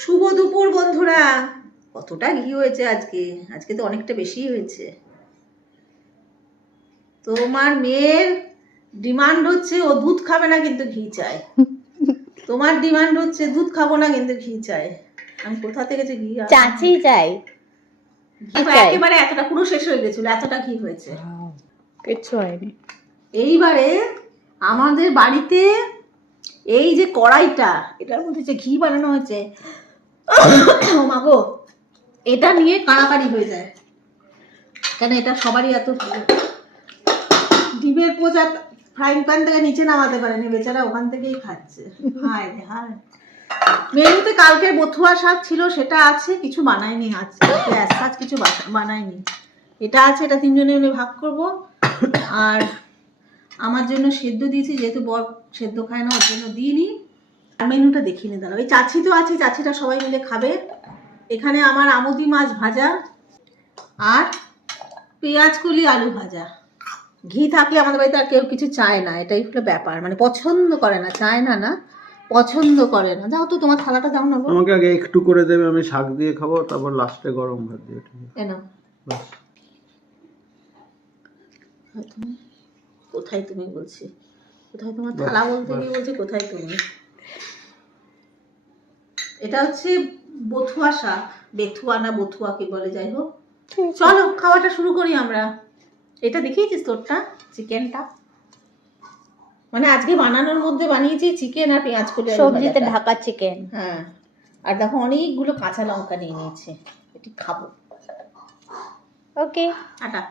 শুভ দুপুর বন্ধুরা। কতটা ঘি হয়েছে আজকে? আজকে তো অনেকটা বেশি হয়েছে। তোমার মেয়ের ডিমান্ড হচ্ছে ও দুধ খাবে না কিন্তু ঘি চায়। তোমার ডিমান্ড হচ্ছে দুধ খাবো না কিন্তু ঘি চায়। আমি কোথা থেকে যে ঘি চাচি চাই। একেবারে এতটা পুরো শেষ হয়ে গেছিল, এতটা ঘি হয়েছে। কিচ্ছু হয়নি। এইবারে আমাদের বাড়িতে এই যে কড়াইটা, এটার মধ্যে যে ঘি বানানো হয়েছে, ও মা গো, এটা নিয়ে কাড়াকাড়ি হয়ে যায়। কেন এটা সবারই এত ডিমের পোচা ফ্রাইং প্যান থেকে নিচে নামাতে পারেনি বেচারা, ওখান থেকেই খাচ্ছে। হায় রে হায়। মেনুতে কালকের বথুয়া শাক ছিল, সেটা আছে, কিছু বানাইনি। আজ কিছু বানাইনি। এটা আছে, এটা তিনজনে মিলে ভাগ করব। আর আমার জন্য সেদ্ধ দিয়েছি, যেহেতু বর সেদ্ধ খায় না ওর জন্য দিইনি। আর মেনুটা দেখিনি, দাঁড়াও। এই চাচি তো আছে, চাচিটা সবাই মিলে খাবে। এখানে আমার আমুদি মাছ ভাজা আর পেঁয়াজ কলি আলু ভাজা। ঘি থাকলে আমাদের বাড়িতে আর কেউ কিছু চায় না, এটাই হলো ব্যাপার। মানে পছন্দ করে না, চায় না, না পছন্দ করে না। যাও তো তোমার থালাটা দাও না। আমাকে আগে একটু করে দেবে, আমি শাক দিয়ে খাবো, তারপর লাস্টে গরম ভাত দিয়ে। কেন? কোথায় তুমি বলছি? কোথায় তোমার থালা বলতে গিয়ে বলছি কোথায় তুমি? এটা হচ্ছে বথুয়া শাক, বেথুয়া না বথুয়া কি বলে, যাই হোক। চলো খাওয়াটা শুরু করি আমরা। এটা দেখিয়েছিস তোরটা, চিকেনটা? মানে আজকে বানানোর মধ্যে বানিয়েছি চিকেন আর পেঁয়াজ করে সবজিতে ঢাকা চিকেন। হ্যাঁ, আর দেখো অনেকগুলো কাঁচা লঙ্কা নিয়ে নিয়েছে, এটি খাবো। ওকে, টাটা।